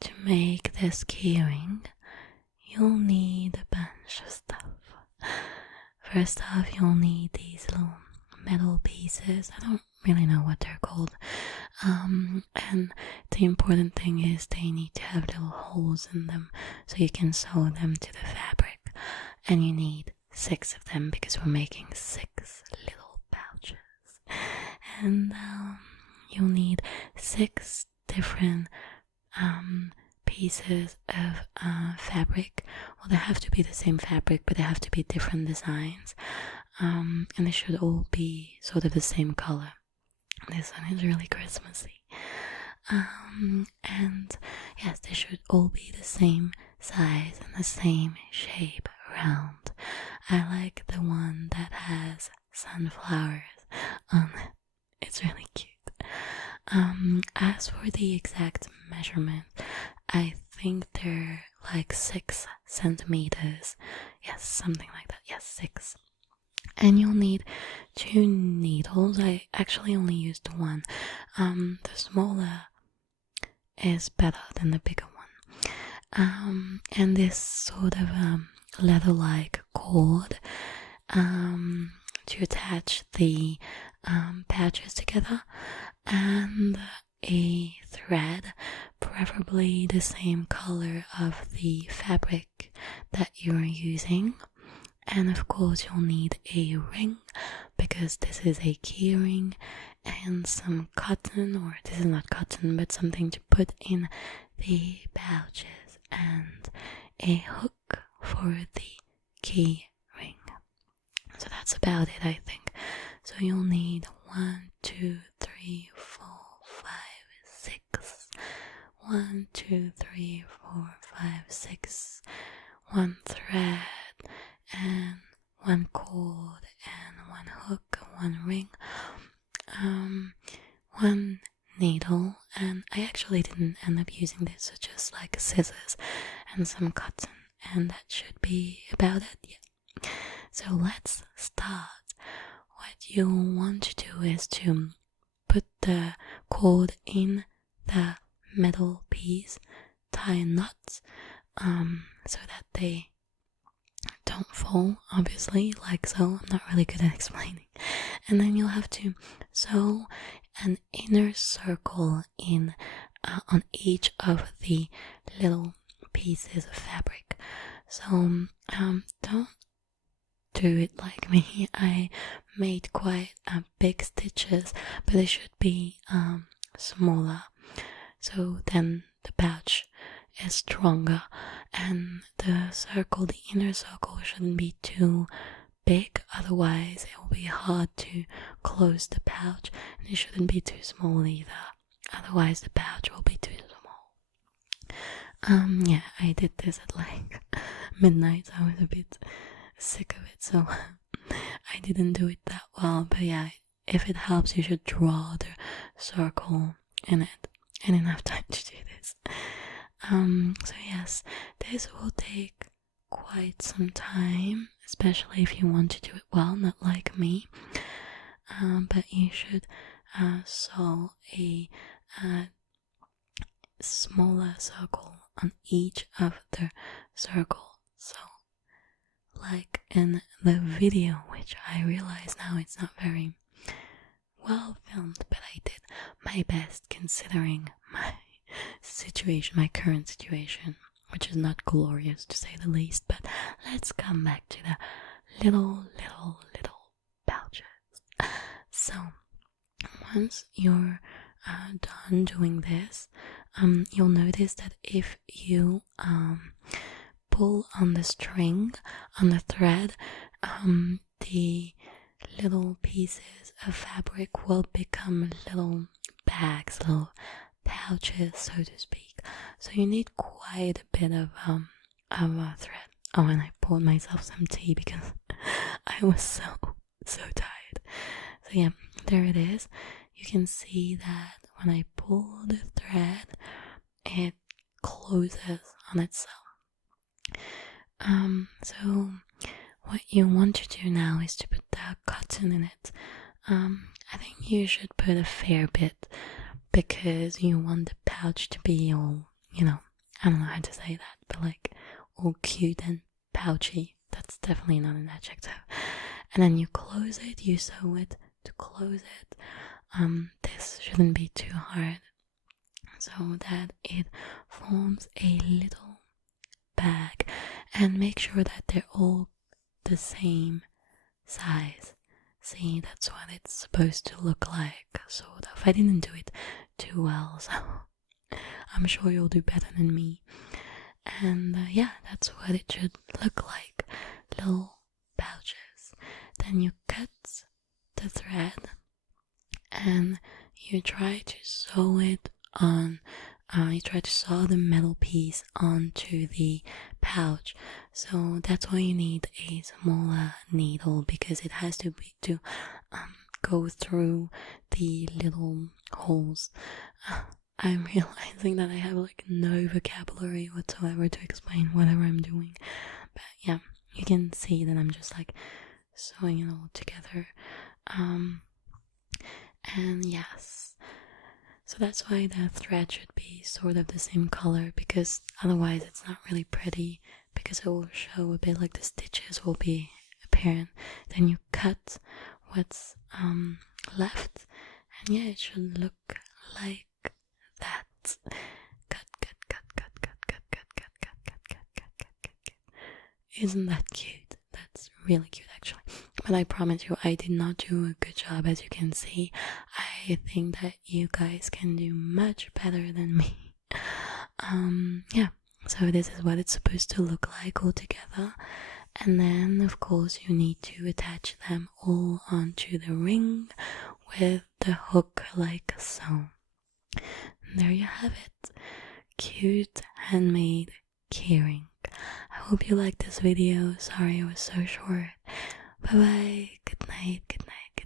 to make this keyring, you'll need a bunch of stuff. First off, you'll need these little metal pieces. I don't really know what they're called. And the important thing is they need to have little holes in them so you can sew them to the fabric. And you need 6 of them because we're making 6 little pouches. And you'll need 6 different pieces of fabric. Well, they have to be the same fabric, but they have to be different designs. And they should all be sort of the same color. This one is really Christmassy. And yes, they should all be the same size and the same shape round. I like the one that has sunflowers on it. It's really cute. As for the exact measurement, I think they're like 6 centimeters. Yes, something like that. Yes, 6. And you'll need 2 needles. I actually only used 1. The smaller is better than the bigger one. And this sort of leather-like cord to attach the patches together, and a thread, preferably the same color of the fabric that you're using. And of course you'll need a ring because this is a key ring, and some cotton, or this is not cotton but something to put in the pouches, and a hook for the key ring. So that's about it, I think. So you'll need 1, 2, 3, 4, 5, 6. 1, 2, 3, 4, 5, 6. 1 thread and 1 cord and 1 hook, 1 ring, 1 needle, and I actually didn't end up using this, so just like scissors and some cotton, and that should be about it. Yeah. So let's start. What you want to do is to put the cord in the metal piece, tie knots so that they don't fall, obviously, like so. I'm not really good at explaining. And then you'll have to sew an inner circle in on each of the little pieces of fabric. So don't do it like me. I made quite big stitches, but they should be smaller, so then the pouch is stronger, and the inner circle shouldn't be too big, otherwise it will be hard to close the pouch, and it shouldn't be too small either, otherwise the pouch will be too small. Yeah, I did this at like midnight, so I was a bit sick of it, so I didn't do it that well, but yeah, if it helps, you should draw the circle in it, and enough time to do this. So yes, this will take quite some time, especially if you want to do it well, not like me. But you should sew a smaller circle on each of the circles. So, like in the video, which I realize now it's not very well filmed, but I did my best considering my situation, my current situation, which is not glorious to say the least. But let's come back to the little pouches. So once you're done doing this, you'll notice that if you pull on the string, on the thread, the little pieces of fabric will become little bags, little pouches, so to speak. So you need quite a bit of thread. Oh, and I poured myself some tea because I was so tired. So yeah, there it is. You can see that when I pull the thread, it closes on itself. So what you want to do now is to put the cotton in it. I think you should put a fair bit because you want the pouch to be all, I don't know how to say that, but like all cute and pouchy. That's definitely not an adjective. And then you close it, you sew it to close it. This shouldn't be too hard, so that it forms a little bag, and make sure that they're all the same size. See, that's what it's supposed to look like, sort of. I didn't do it too well, so I'm sure you'll do better than me. And yeah, that's what it should look like. Little pouches. Then you cut the thread and you try to sew it on. You try to sew the metal piece onto the pouch. So that's why you need a smaller needle, because it has to go through the little holes. I'm realizing that I have like no vocabulary whatsoever to explain whatever I'm doing. But yeah, you can see that I'm just like sewing it all together. And yes, so that's why the thread should be sort of the same color, because otherwise it's not really pretty, because it will show a bit like the stitches will be apparent. Then you cut what's left, and yeah, it should look like that. Cut, cut, cut, cut, cut, cut, cut, cut, cut, cut, cut, cut, cut, cut, cut. Isn't that cute? That's really cute actually. But I promise you, I did not do a good job, as you can see. I think that you guys can do much better than me. Yeah, so this is what it's supposed to look like all together. And then, of course, you need to attach them all onto the ring with the hook like so. And there you have it. Cute handmade keyring. I hope you liked this video. Sorry it was so short. Bye bye. Good night. Good night. Good night.